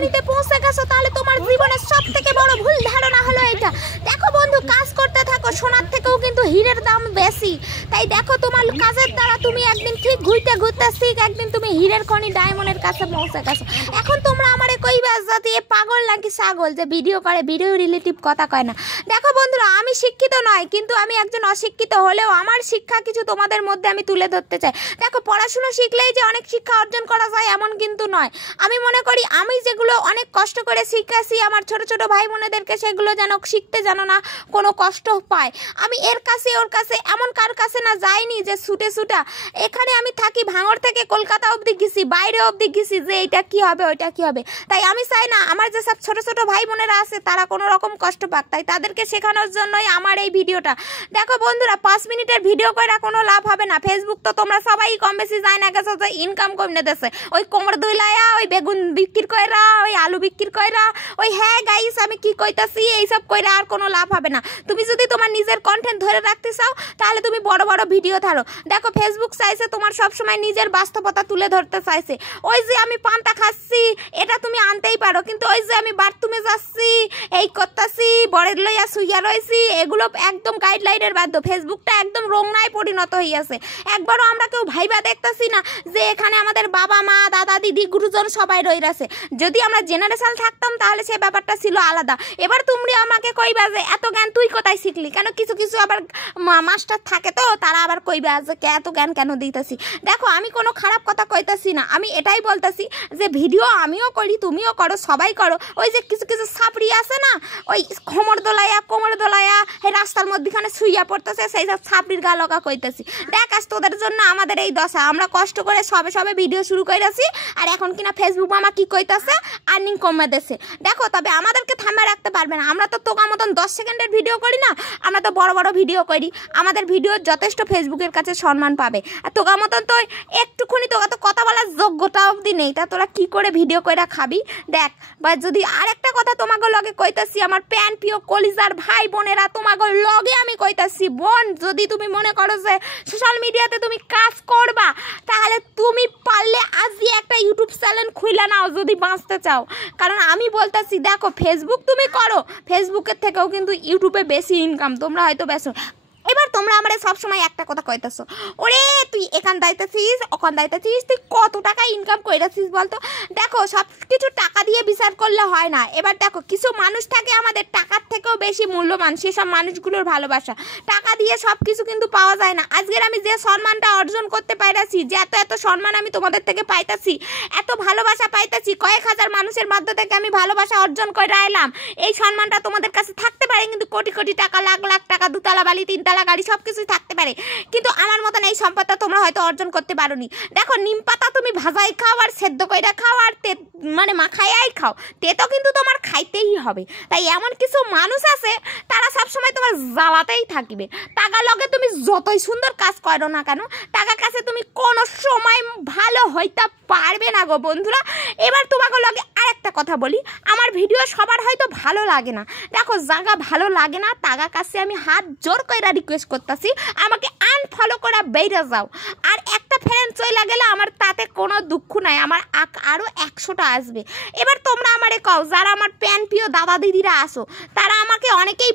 খনিতে পৌঁছে গেছো তাহলে তোমার জীবনের সবথেকে বড় ভুল ধারণা হলো এটা। দেখো বন্ধু, কাজ করতে থাকো, সোনার থেকেও কিন্তু হীরের দাম বেশি। তাই দেখো তোমার কাজের দ্বারা তুমি একদিন ঠিক ঘুরতে ঠিক একদিন তুমি হীরের খনি ডায়মন্ডের কাছে পৌঁছে গেছো। এখন তোমরা আমারে কইবা জাতি এ পাগল নাকি ছাগল যে ভিডিও করে, ভিডিও রিলেটিভ কথা কয় না। দেখো বন্ধুরা, আমি শিক্ষিত নয়, কিন্তু আমি একজন অশিক্ষিত হলেও আমার শিক্ষা কিছু তোমাদের মধ্যে আমি তুলে ধরতে চাই। দেখো, পড়াশোনা শিখলেই যে অনেক শিক্ষা অর্জন করা যায় এমন কিন্তু নয়। আমি মনে করি আমি যেগুলো অনেক কষ্ট করে শিখেছি আমার ছোট ছোট ভাই বোনেদেরকে সেগুলো যেন শিখতে যেন না কোনো কষ্ট পায়। আমি এর কাছে ওর কাছে এমন কার কাছে না যাইনি যে ছুটে ছুটা। এখানে আমি থাকি, ভাঙড় থেকে কলকাতা অবধি গেছি, বাইরে অবধি গেছি যে এইটা কি হবে ওইটা কি হবে। তাই আমি চাই না আমার যে সব ছোট ছোট ভাই বোনেরা আছে তারা কোনো রকম কষ্ট পাক, তাই তাদেরকে শেখানোর জন্যই আমার এই ভিডিওটা। দেখো বন্ধুরা, 5 মিনিটের ভিডিও করে কোনো লাভ হবে না। ফেসবুক তো তোমরা সবাই কম বেশি যাই না গেছো যে ইনকাম কমনে দেশে, ওই কোমর দুইলায়া, ওই বেগুন বিক্রি কইরা, ওই আলু বিক্রি কইরা, ওই হ্যাঁ গাইস আমি কি কইতাছি এইসব কইরা আর কোনো লাভ হবে না। তুমি যদি তোমার নিজের কন্টেন্ট ধরে রাখতে চাও তাহলে তুমি বড় বড় ভিডিও ধরো। দেখো, ফেসবুক চাইছে তোমার সবসময় নিজের বাস্তবতা তুলে ধরতে চাইছে। ওই যে আমি পান্তা খাচ্ছি এটা তুমি আনতেই পারো, কিন্তু ওই যে আমি বাথরুমে যাচ্ছি, এই করতেছি, বড়ের লইয়া শুইয়া রয়েছি, এগুলো একদম গাইডলাইনের বাধ্য। ফেসবুকটা একদম রোংনায় পরিণত হইয়াছে। একবারও আমরা কেউ ভাইবা দেখতেছি না যে এখানে আমাদের বাবা মা দাদা দিদি গুরুজন সবাই রইরাছে। যদি আমরা জেনারেশন থাকতাম তাহলে সে ব্যাপারটা ছিল আলাদা। এবার তুমি আমাকে কইবা যে এত জ্ঞান তুই কোথায় শিখলি, কেন কিছু কিছু আবার মাস্টার থাকে তো তারা আবার কইবা যে এত জ্ঞান কেন দিতেছি। দেখো, আমি কোনো খারাপ কথা কইতাছি না, আমি এটাই বলতেছি যে ভিডিও আমিও করি, তুমিও করো, সবাই করো। ওই যে কিছু কিছু সাপড়ি আছে না, ওই কোমর দোলায়া রাস্তার মধ্যখানে শুইয়া পড়তেছে, সেই সব সাপড়ির গা লগা কইতেছি। দেখ, আজ তোদের জন্য আমাদের এই দশা। আমরা কষ্ট করে সবে ভিডিও শুরু করেছি, আর এখন কিনা ফেসবুক মামা কি কইতাছে আর্নিং কমে দেছে। দেখো, তবে আমাদেরকে থামে রাখতে পারবে না। আমরা তো তোকা মতন 10 সেকেন্ডের ভিডিও করি না, আমরা তো বড় বড় ভিডিও করি। আমাদের ভিডিও যথেষ্ট ফেসবুকের কাছে সম্মান পাবে। আর তোকা মতন তো একটুখানি তোকা তো কথা বলার যোগ্যতা অবধি নেই, তা তোরা কি করে ভিডিও কইরা খাবি। দেখ, বা যদি আরেকটা কথা তোমাকে লগে কইতাছি, আমার প্যান প্রিয় কলিজার ভাই বোনেরা, তোমাকে লগে আমি কইতাছি, বোন যদি তুমি মনে করো যে সোশ্যাল মিডিয়াতে তুমি কাজ করবা তাহলে তুমি পারলে আজই একটা ইউটিউব চ্যানেল খুলে নাও যদি বাঁচতে চাও। কারণ আমি বলতেছি, দেখো, ফেসবুক তুমি করো, ফেসবুকের থেকেও কিন্তু ইউটিউবে বেশি ইনকাম, তোমরা হয়তো বেশি। এবার তোমরা আমার সবসময় একটা কথা কইতেছো, ওরে তুই এখান দাইতেছিস ওখান দাইতেছিস, তুই কত টাকা ইনকাম করেছিস বলতো। দেখো, সব কিছু টাকা দিয়ে বিচার করলে হয় না। এবার দেখো, কিছু মানুষ থাকে আমাদের টাকার থেকেও বেশি মূল্যবান, সেসব মানুষগুলোর ভালোবাসা। টাকা দিয়ে সব কিছু কিন্তু পাওয়া যায় না। আজকের আমি যে সম্মানটা অর্জন করতে পাইতাছি, যে এত সম্মান আমি তোমাদের থেকে পাইতাছি, এত ভালোবাসা পাইতাছি, কয়েক হাজার মানুষের মধ্য থেকে আমি ভালোবাসা অর্জন করে এলাম। এই সম্মানটা তোমাদের কাছে থাকতে পারে, কিন্তু কোটি কোটি টাকা, লাখ লাখ টাকা, 2 তলা বাড়ি 3 তলা গাড়ি সবকিছুই থাকতে পারে, কিন্তু আমার মতন এই সম্পদটা তোমরা হয়তো অর্জন করতে পারোনি। দেখো, নিম পাতা তুমি ভাজাই খাও আর সেদ্ধ কইরা খাও আর মানে মাখাইয়াই খাও, তো কিন্তু তোমার খাইতেই হবে। তাই এমন কিছু মানুষ আছে তারা সবসময় তোমার জ্বালাতেই থাকবে। টাকা লগে তুমি যতই সুন্দর কাজ করো না কেন, টাকার কাছে তুমি কোনো সময় ভালো হইতে পারবে না গো বন্ধুরা। এবার তোমাকে লগে আরেকটা কথা বলি, আমার ভিডিও সবার হয়তো ভালো লাগে না। দেখো, জায়গা ভালো লাগে না, টাকার কাছে আমি হাত জোর করে রিকোয়েস্ট করতেছি, আমাকে আনফলো করা বেরিয়ে যাও। আর একটা ফ্রেন্ড চলে গেলে আমার তাতে কোনো দুঃখ নাই, আমার আরও 100টা আসবে। এবার তোমরা আমারে কও, যারা আমার প্যান প্রিয় দাদা দিদিরা আসো, তারা আমাকে অনেকেই